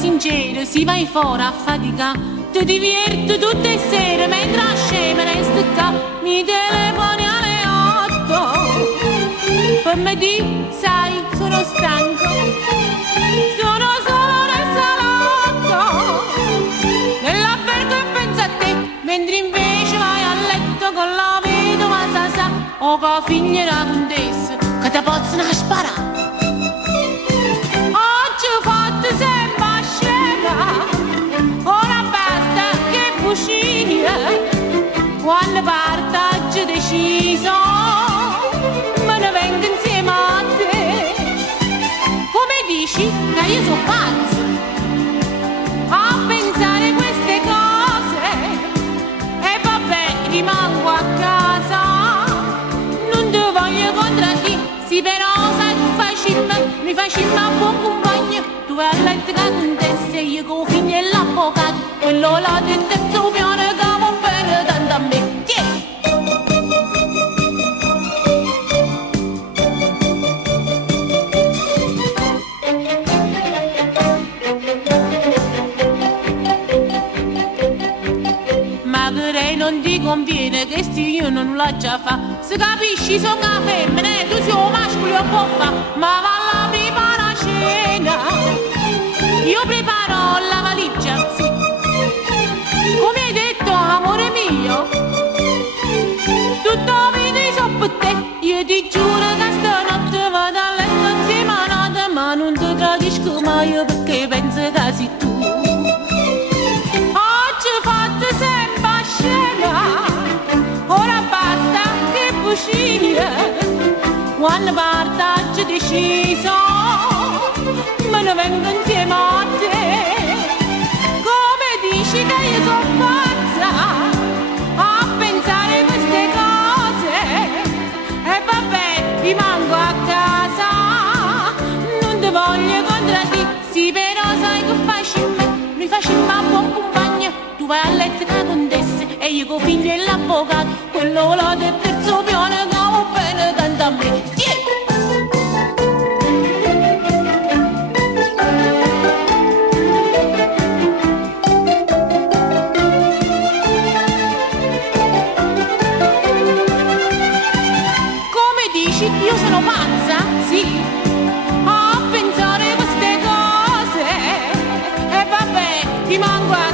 sincero, si vai fuori a fatica, ti diverti tutte le sere mentre a scema resti qua, mi telefoni alle 8, per me di, sai, sono stanco, sono solo nel salotto, nell'albergo e penso a te, mentre invece vai a letto con la vedova sa, o con la figlia della contessa, che ti possono sparare. Quando partaggio deciso me ne vengo insieme a te. Come dici che io sono pazza a pensare queste cose, e vabbè rimango a casa, non ti voglio contraddire, sì però sai mi facimmo a buon compagno, tu vai a letto con la contessa e io con figlio e l'avvocato, quello là del terzo piano che va bene tanto a me. Non ti conviene che sti io non la già fa, se capisci sono una femmina e tu sei un mascolo e può fa, ma va la prepara cena, io preparo la valigia, sì, come hai detto amore mio, tutto vedi so per te, io ti giuro che stanotte vado a letto insieme a nata, ma non ti tradisco mai perché penso che sei tu. Oggi fatto sempre a scena, ora basta che bugia, quando partaggio deciso me ne vengo insieme a te. Come dici che io sono pazza a pensare queste cose, e vabbè rimango a casa, non ti voglio contraddire, sì però sai che facimmo a buon compagno, tu vai a letto con la contessa e io con figlio e l'avvocato, quello là del terzo piano che va bene tanto a me. Come dici? Io sono pazza? Sì, a pensare queste cose, e vabbè rimango a